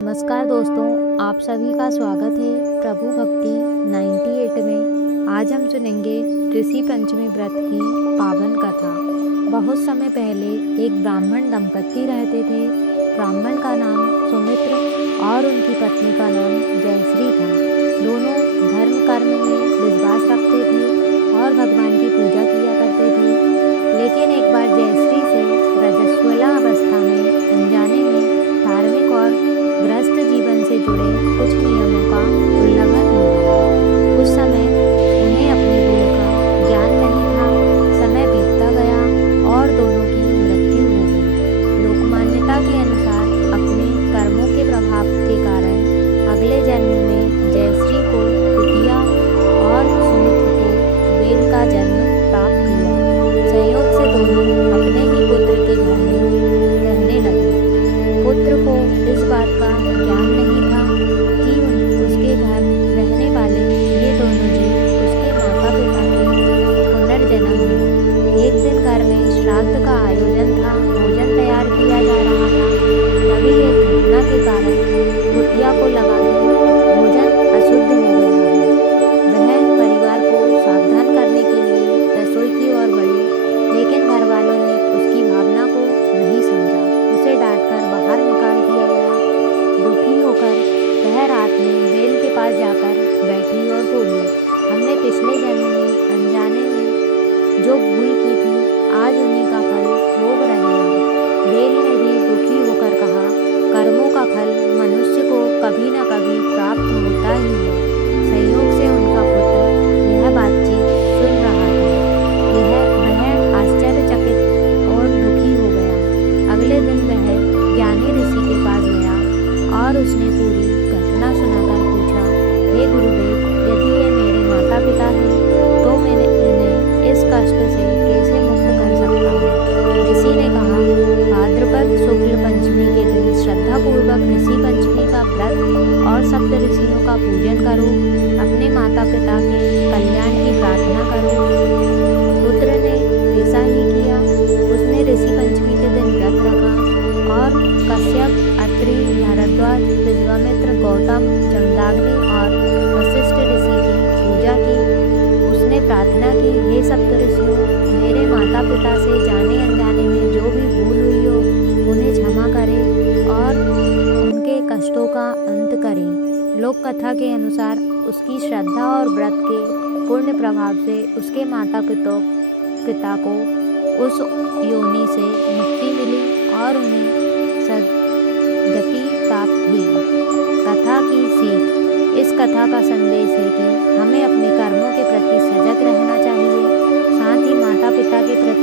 नमस्कार दोस्तों, आप सभी का स्वागत है प्रभु भक्ति 98 में। आज हम सुनेंगे ऋषि पंचमी व्रत की पावन कथा। बहुत समय पहले एक ब्राह्मण दंपति रहते थे। ब्राह्मण का नाम सुमित्र और उनकी पत्नी का नाम जयश्री था। दोनों धर्म कर्म में विश्वास रखते थे और भगवान की पूजा किया करते थे। लेकिन एक बार जयश्री से रजस्वला अवस्था में अनजाने में धार्मिक और गृहस्थ जीवन से जुड़े कुछ नियमों का उल्लंघन हो गया। उस समय उन्हें अपनी भूल का ज्ञान नहीं था। समय बीतता गया और दोनों की मृत्यु हो गई। लोकमान्यता के अनुसार अपने कर्मों के प्रभाव के कारण अगले जन्म में जयश्री को कुटिया और सुमित्र को बेल का जन्म प्राप्त हुआ। संयोग से दोनों अपने ही पुत्र के घर में रहने लगे। पुत्र को इस बात का ज्ञान नहीं था कि उसके घर रहने वाले ये दोनों जीव उसके माता पिता के पुनर्जन्म हैं। एक दिन घर में श्राद्ध का आयोजन था। भोजन तैयार किया जा रहा था। तभी एक घटना के कारण कुटिया को लगा कि भोजन अशुद्ध हो गया है। वह परिवार को सावधान करने के लिए रसोई की ओर बढ़ी, लेकिन घर वालों ने उसकी भावना को नहीं समझा। उसे डांटकर बाहर निकाल दिया गया। दुखी होकर वह रात में बेल के पास जाकर बैठी और बोली, हमने पिछले जन्म में अनजाने में जो भूल की थी, आज उन्हीं का फल भोग रहे हैं। बेल ने भी दुखी होकर कहा, कर्मों का फल मनुष्य को कभी न कभी प्राप्त होता ही है। संयोग से उनका पुत्र यह बातचीत सुन रहा था। वह आश्चर्यचकित और दुखी हो गया। अगले दिन वह ज्ञानी ऋषि के पास गया और उसने पूरी घटना सुनाकर पूछा, हे गुरुदेव, यदि ये मेरे माता पिता हैं तो मैं इन्हें इस कष्ट से कैसे मुक्त कर सकता हूँ। ऋषि ने कहा, भाद्रपद शुक्ल पंचमी के दिन श्रद्धापूर्वक ऋषि पंचमी का व्रत और सप्त ऋषियों का पूजन करो। अपने माता पिता के कल्याण की प्रार्थना करो। पुत्र ने ऐसा ही किया। उसने ऋषि पंचमी के दिन व्रत रखा और कश्यप, अत्रि, भारद्वाज, विश्वामित्र, गौतम, जमदाग्नि और वशिष्ठ ऋषि की पूजा की। उसने प्रार्थना की, हे सप्त ऋषियों, मेरे माता पिता से जाने अनजाने में जो भी भूल हुई हो उन्हें क्षमा करें और उनके कष्टों का अंत करें। लोक कथा के अनुसार उसकी श्रद्धा और व्रत के पूर्ण प्रभाव से उसके माता पिता को उस योनि से मुक्ति मिली और उन्हें सद्गति प्राप्त हुई। कथा की सीख। इस कथा का संदेश है कि हमें अपने कर्मों के प्रति सजग रहना चाहिए, साथ ही माता पिता के प्रति